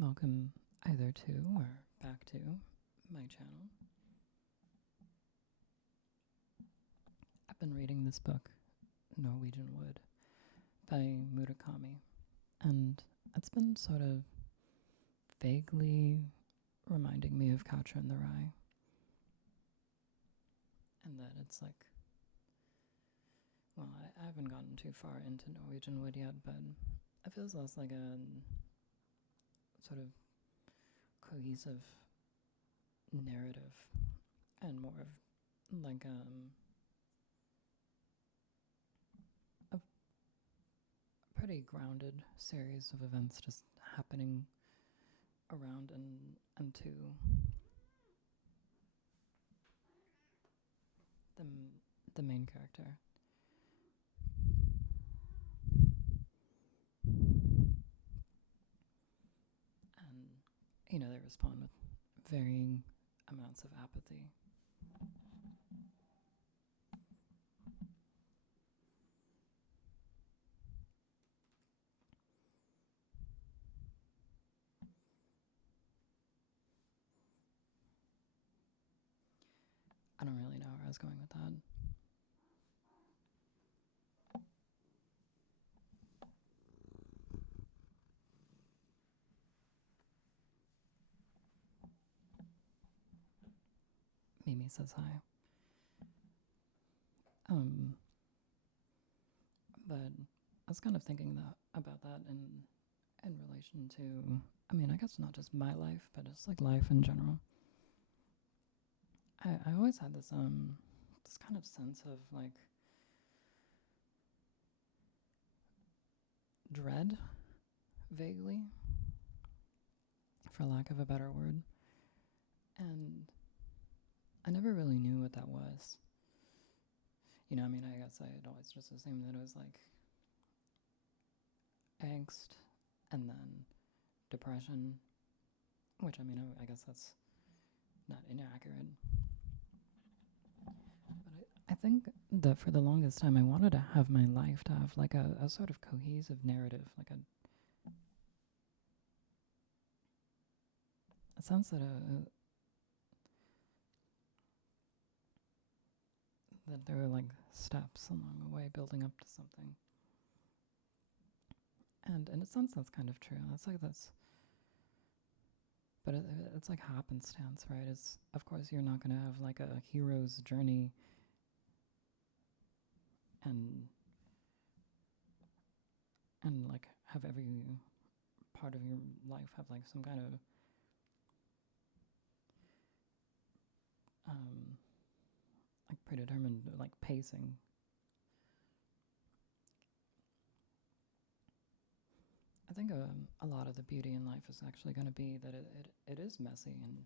Welcome either to or back to my channel. I've been reading this book, Norwegian Wood, by Murakami, and it's been sort of vaguely reminding me of Catcher in the Rye. And that it's like, well, I haven't gotten too far into Norwegian Wood yet, but it feels less like a sort of cohesive narrative and more of like a pretty grounded series of events just happening around and to the, the main character. And, they respond with varying amounts of apathy. I don't really know where I was going with that. Mimi says hi. But I was kind of thinking about that in relation to, I guess not just my life, but just like life in general. I always had this this kind of sense of like dread, vaguely, for lack of a better word. And I never really knew what that was. I guess I had always just assumed that it was like angst and then depression, which I guess that's not inaccurate. But I think that for the longest time I wanted to have my life to have like a sort of cohesive narrative, like a sense that that there are like steps along the way building up to something. And in a sense that's kind of true. But it's like happenstance, right? It's, of course, you're not going to have like a hero's journey and like have every part of your life have like some kind of like predetermined like pacing. I think a lot of the beauty in life is actually going to be that it is messy and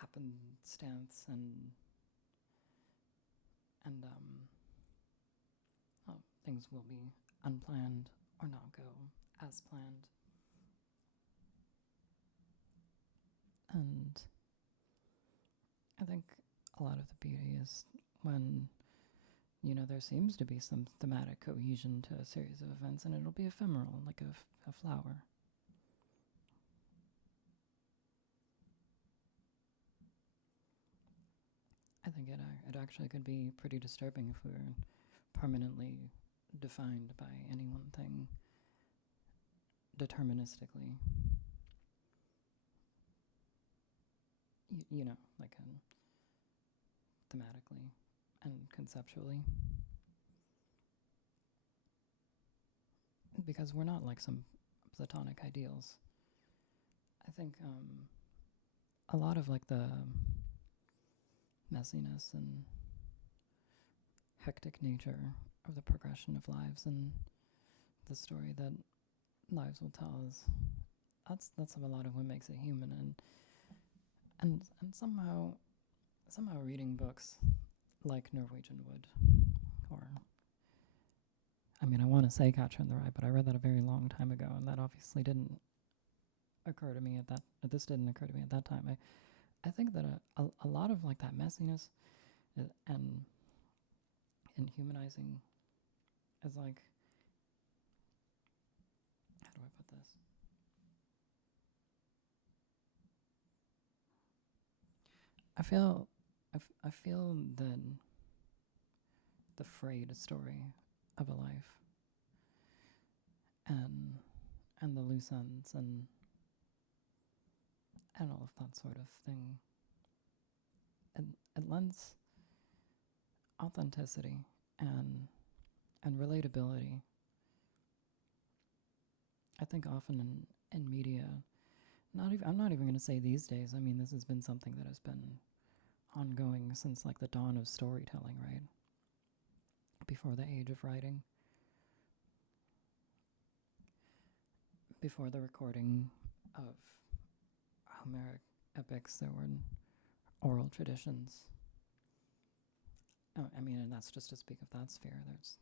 happenstance and things will be unplanned or not go as planned. And I think a lot of the beauty is when, there seems to be some thematic cohesion to a series of events and it'll be ephemeral, like a flower. I think it actually could be pretty disturbing if we were permanently defined by any one thing deterministically. Like thematically and conceptually. Because we're not like some platonic ideals. I think a lot of like the messiness and hectic nature of the progression of lives and the story that lives will tell is that's a lot of what makes it human. And somehow reading books like Norwegian Wood, or I want to say Catcher in the Rye, but I read that a very long time ago, and that obviously didn't occur to me at that. This didn't occur to me at that time. I think that a lot of like that messiness and humanizing is like, how do I put this? I feel I feel that the frayed story of a life and the loose ends and all of that sort of thing. And it lends authenticity and relatability. I think often in media, I'm not even going to say these days. I mean, this has been something that has been ongoing since like the dawn of storytelling, right? Before the age of writing, before the recording of Homeric epics, there were oral traditions. I mean, and that's just to speak of that sphere. There's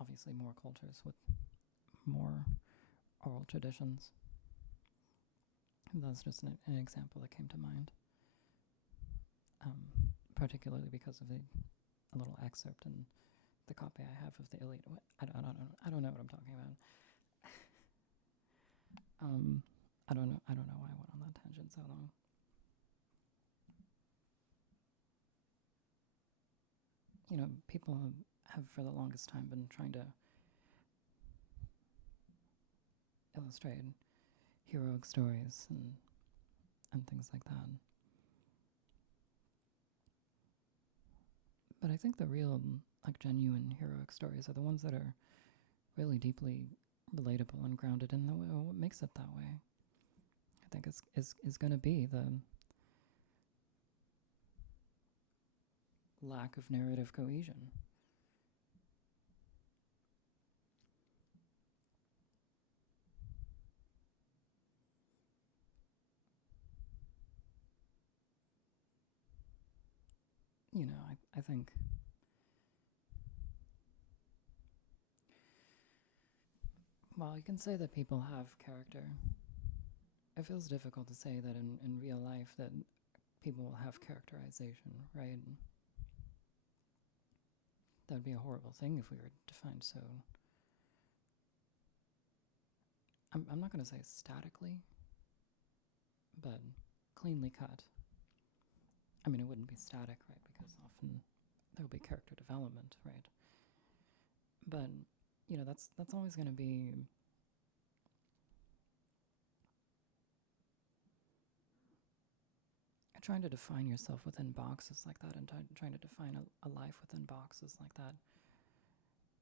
obviously more cultures with more oral traditions. That's just an example that came to mind, particularly because of a little excerpt in the copy I have of the Iliad. I don't know what I'm talking about. I don't know. I don't know why I went on that tangent so long. You know, people have for the longest time been trying to illustrate heroic stories and things like that. But I think the real, like, genuine heroic stories are the ones that are really deeply relatable and grounded in what makes it that way. I think is going to be the lack of narrative cohesion. You know, I think while you can say that people have character, it feels difficult to say that in real life that people will have characterization, right? That would be a horrible thing if we were defined so. I'm not going to say statically, but cleanly cut. I mean, it wouldn't be static, right? Because often there will be character development, right? But you know, that's always going to be trying to define yourself within boxes like that, and trying to define a life within boxes like that.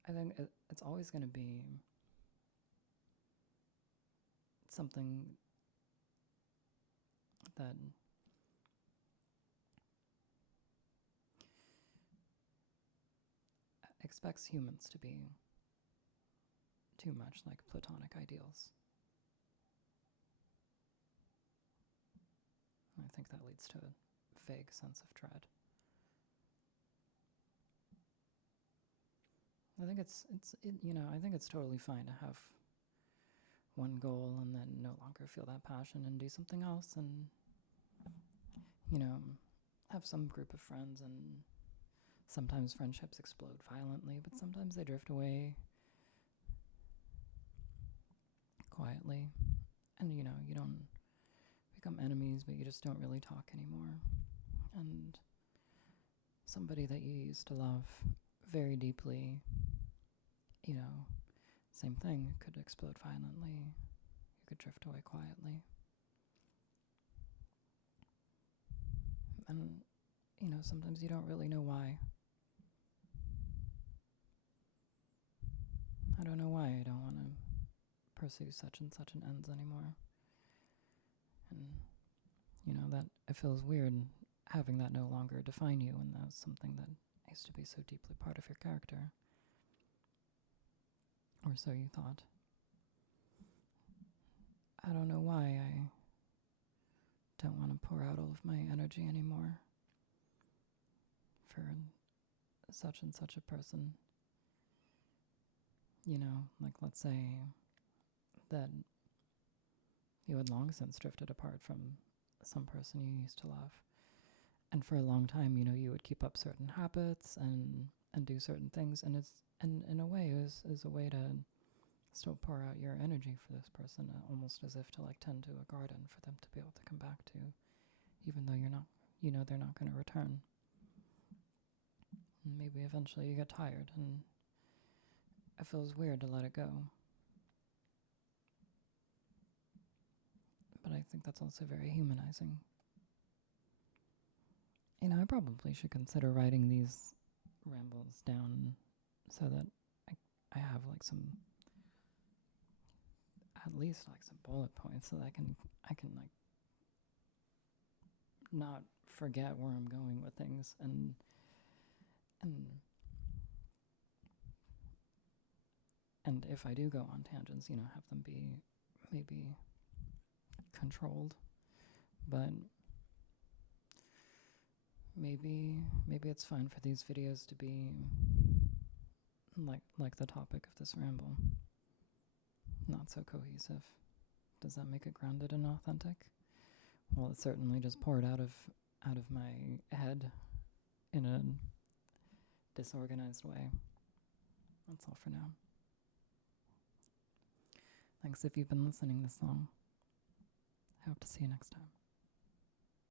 I think it's always going to be something that expects humans to be too much like Platonic ideals. And I think that leads to a vague sense of dread. I think I think it's totally fine to have one goal and then no longer feel that passion and do something else, and you know, have some group of friends, and sometimes friendships explode violently, but sometimes they drift away quietly, and you know, you don't become enemies, but you just don't really talk anymore. And somebody that you used to love very deeply, you know, same thing, could explode violently. You could drift away quietly. And, you know, sometimes you don't really know why. I don't know why I don't want to pursue such and such an ends anymore. And, you know, that it feels weird having that no longer define you, and that's something that used to be so deeply part of your character. Or so you thought. I don't know why I don't want to pour out all of my energy anymore for such and such a person. You know, like let's say that you had long since drifted apart from some person you used to love. And for a long time, you know, you would keep up certain habits and do certain things, and in a way is a way to still pour out your energy for this person, almost as if to like tend to a garden for them to be able to come back to, even though you're not you know they're not going to return. And maybe eventually you get tired and it feels weird to let it go. But I think that's also very humanizing. You know, I probably should consider writing these rambles down so that I have like some, at least like some bullet points so that I can like not forget where I'm going with things and and if I do go on tangents, you know, have them be maybe controlled, but maybe it's fine for these videos to be like the topic of this ramble, not so cohesive. Does that make it grounded and authentic? Well, it certainly just poured out of my head in a disorganized way. That's all for now. Thanks if you've been listening this long. I hope to see you next time.